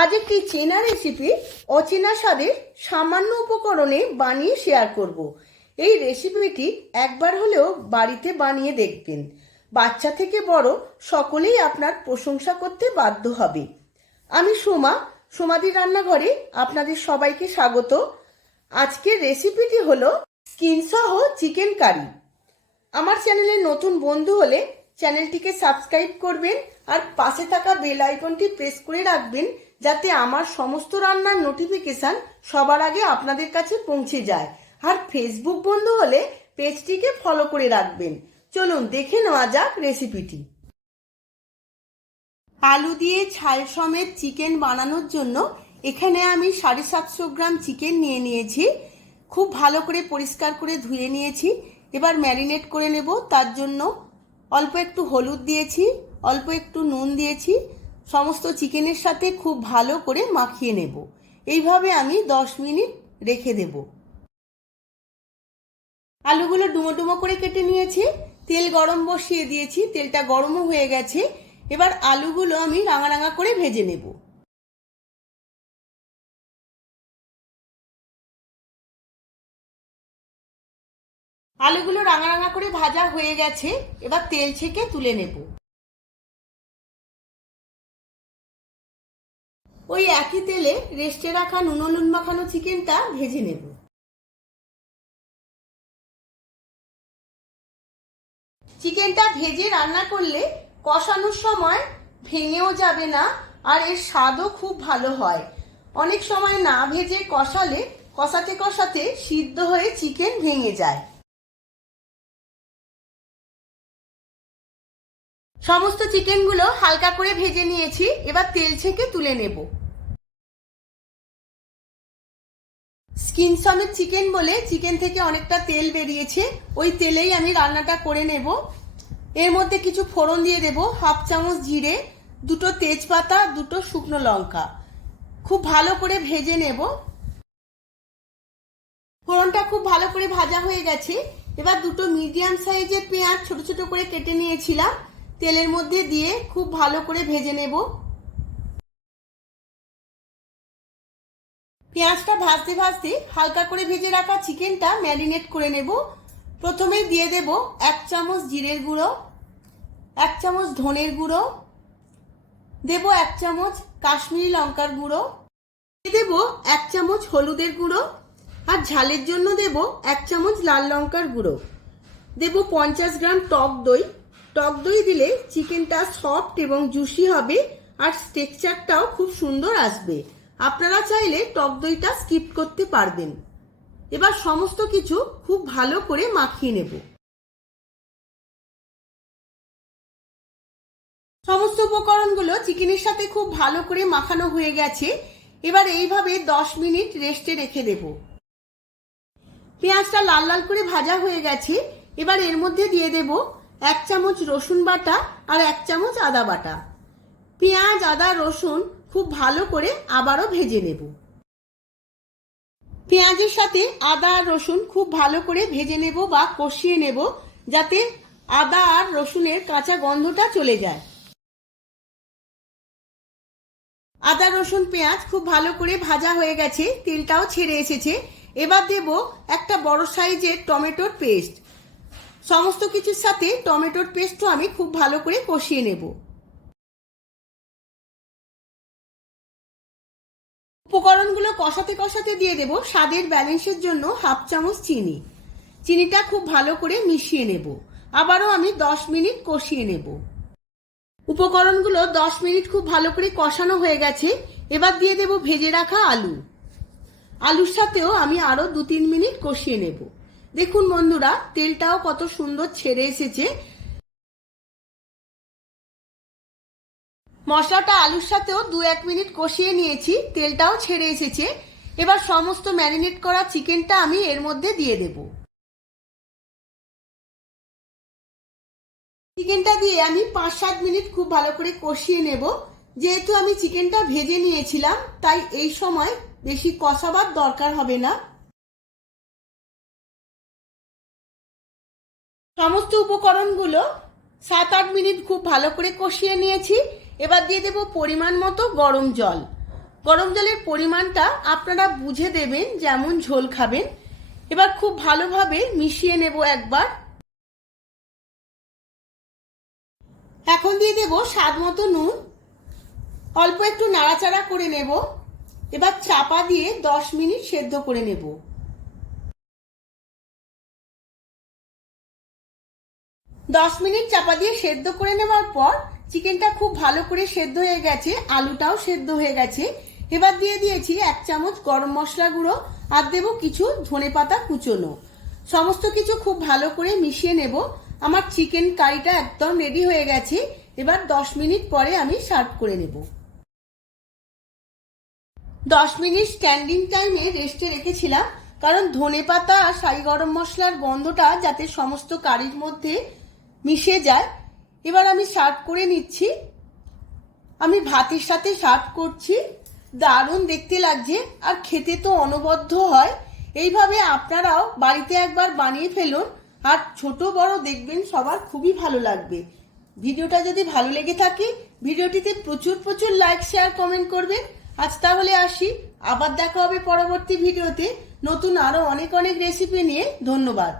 আজ একটি চেনা রেসিপি অচেনা স্বাদের সামান্য উপকরণে বানিয়ে শেয়ার করব। এই রেসিপিটি একবার হলেও বাড়িতে বানিয়ে দেখবেন। বাচ্চা থেকে বড় সকলেই আপনার প্রশংসা করতে বাধ্য হবে। আমি সোমাদির রান্নাঘরে আপনাদের সবাইকে স্বাগত। আজকের রেসিপিটি হলো স্কিন সহ চিকেন কারি। আমার চ্যানেলে নতুন বন্ধু হলে চ্যানেলটিকে সাবস্ক্রাইব করবেন আর পাশে থাকা বেল আইকনটি প্রেস করে রাখবেন, যাতে আমার সমস্ত রান্নার নোটিফিকেশন সবার আগে আপনাদের কাছে পৌঁছে যায়। আর ফেসবুক বন্ধু হলে পেজটিকে ফলো করে রাখবেন। চলুন দেখে নেওয়া যাক রেসিপিটি। আলু দিয়ে ছাল সমেত চিকেন বানানোর জন্য এখানে আমি 750 গ্রাম চিকেন নিয়ে নিয়েছি। খুব ভালো করে পরিষ্কার করে ধুয়ে নিয়েছি। এবার ম্যারিনেট করে নেব। তার জন্য অল্প একটু হলুদ দিয়েছি, অল্প একটু নুন দিয়েছি। সমস্ত চিকেনের সাথে খুব ভালো করে মাখিয়ে নেব। এইভাবে আমি 10 মিনিট রেখে দেব। আলুগুলো ডুমো ডুমো করে কেটে নিয়েছি। তেল গরম বসিয়ে দিয়েছি, তেলটা গরমও হয়ে গেছে। এবার আলুগুলো আমি রাঙা রাঙা করে ভেজে নেব। আলুগুলো রাঙা রাঙা করে ভাজা হয়ে গেছে। এবার তেল ছেঁকে তুলে নেব। ওই একই তেলে রেস্টে রাখা নুন মাখানো চিকেনটা ভেজে নেব। চিকেনটা ভেজে রান্না করলে কষানোর সময় ভেঙেও যাবে না, আর এর স্বাদও খুব ভালো হয়। অনেক সময় না ভেজে কষালে কষাতে কষাতে সিদ্ধ হয়ে চিকেন ভেঙে যায়। সমস্ত চিকেনগুলো হালকা করে ভেজে নিয়েছি। এবার তেল ছেঁকে তুলে নেব। স্কিন সমেত চিকেন বলে চিকেন থেকে অনেকটা তেল বেরিয়েছে। ওই তেলেই আমি রান্নাটা করে নেব। এর মধ্যে কিছু ফোড়ন দিয়ে দেব। 1/2 চামচ জিরে, 2টো তেজপাতা, 2টো শুকনো লঙ্কা। খুব ভালো করে ভেজে নেব। ফোড়নটা খুব ভালো করে ভাজা হয়ে গেছে। এবার 2টো মিডিয়াম সাইজের পেঁয়াজ ছোট ছোট করে কেটে নিয়েছিলাম, তেলের মধ্যে দিয়ে খুব ভালো করে ভেজে নেব। পেঁয়াজটা ভাজতে ভাজতে হালকা করে ভেজে রাখা চিকেনটা ম্যারিনেট করে নেব। প্রথমেই দিয়ে দেব 1 চামচ জিরের গুঁড়ো, 1 চামচ ধনের গুঁড়ো, দেব 1 চামচ কাশ্মীরি লঙ্কার গুঁড়ো, দেব 1 চামচ হলুদের গুঁড়ো, আর ঝালের জন্য দেব 1 চামচ লাল লঙ্কার গুঁড়ো। দেব 50 গ্রাম টক দই। টক দই দিলে চিকেনটা সফট এবং জুসি হবে, আর টেক্সচারটাও খুব সুন্দর আসবে। আপনারা চাইলে টক দইটা স্কিপ করতে পারবেন। এবার সমস্ত কিছু খুব ভালো করে মাখিয়ে নেব। সমস্ত উপকরণগুলো চিকেনের সাথে খুব ভালো করে মাখানো হয়ে গেছে। এবার এইভাবে 10 মিনিট রেস্টে রেখে দেব। পেঁয়াজটা লাল লাল করে ভাজা হয়ে গেছে। এবার এর মধ্যে দিয়ে দেব 1 চামচ রসুন বাটা আর 1 চামচ আদা বাটা। পেঁয়াজ, আদা, রসুন খুব ভালো করে আবারও ভেজে নেব। পেঁয়াজের সাথে আদা আর রসুন খুব ভালো করে ভেজে নেব বা কষিয়ে নেব, যাতে আদা আর রসুনের কাঁচা গন্ধটা চলে যায়। আদা, রসুন, পেঁয়াজ খুব ভালো করে ভাজা হয়ে গেছে, তেলটাও ছেড়ে এসেছে। এবার দেব একটা বড় সাইজের টমেটোর পেস্ট। সমস্ত কিছুর সাথে টমেটোর পেস্টও আমি খুব ভালো করে কষিয়ে নেব। উপকরণগুলো কষাতে কষাতে দিয়ে দেব স্বাদের ব্যালেন্সের জন্য 1/2 চামচ চিনি। চিনিটা খুব ভালো করে মিশিয়ে নেব। আবারও আমি 10 মিনিট কষিয়ে নেব। উপকরণগুলো 10 মিনিট খুব ভালো করে কষানো হয়ে গেছে। এবার দিয়ে দেব ভেজে রাখা আলু। আলুর সাথেও আমি আরো 2-3 মিনিট কষিয়ে নেব। দেখুন বন্ধুরা, তেলটাও কত সুন্দর ছেড়ে এসেছে। মশলাটা আলুর সাথেও 2-1 মিনিট কষিয়ে নিয়েছি, তেলটাও ছেড়ে এসেছে। এবার সমস্ত ম্যারিনেট করা চিকেনটা আমি এর মধ্যে দিয়ে দেব। চিকেনটা দিয়ে আমি 5-7 মিনিট খুব ভালো করে কষিয়ে নেব। যেহেতু আমি চিকেনটা ভেজে নিয়েছিলাম, তাই এই সময় বেশি কষাবার দরকার হবে না। সমস্ত উপকরণগুলো 7-8 মিনিট খুব ভালো করে কষিয়ে নিয়েছি। এবার দিয়ে দেব পরিমাণ মতো গরম জল। গরম জলের পরিমাণটা আপনারা বুঝে দেবেন যেমন ঝোল খাবেন। এবার খুব ভালোভাবে মিশিয়ে নেব একবার। এখন দিয়ে দেব স্বাদ মতো নুন, অল্প একটু নাড়াচাড়া করে নেব। এবার চাপা দিয়ে 10 মিনিট সেদ্ধ করে নেব। 10 মিনিট চাপা দিয়ে সেদ্ধ করে নেওয়ার পর চিকেনটা খুব ভালো করে সেদ্ধ হয়ে গেছে, আলুটাও সেদ্ধ হয়ে গেছে। এবার দিয়ে দিয়েছি 1 চামচ গরম মশলা গুঁড়ো আর দেবো কিছু ধনেপাতা কুচোনো। সমস্ত কিছু খুব ভালো করে মিশিয়ে নেব। আমার চিকেন কারিটা একদম রেডি হয়ে গেছে। এবার 10 মিনিট পরে আমি সার্ভ করে নেব। 10 মিনিট স্ট্যান্ডিং টাইমে রেস্টে রেখেছিলাম, কারণ ধনেপাতা আর শাহি গরম মশলার গন্ধটা যাতে সমস্ত কারির মধ্যে মিশে যায়। এবার আমি সার্ভ করে নিচ্ছি। আমি ভাতের সাথে সার্ভ করছি। দারুণ দেখতে লাগছে আর খেতে তো অনবদ্য হয়। এইভাবে আপনারাও বাড়িতে একবার বানিয়ে ফেলুন, আর ছোট বড় দেখবেন সবার খুবই ভালো লাগবে। ভিডিওটা যদি ভালো লেগে থাকে ভিডিওটিতে প্রচুর প্রচুর লাইক, শেয়ার, কমেন্ট করবেন। আজ তাহলে আসি, আবার দেখা হবে পরবর্তী ভিডিওতে নতুন আরো অনেক অনেক রেসিপি নিয়ে। ধন্যবাদ।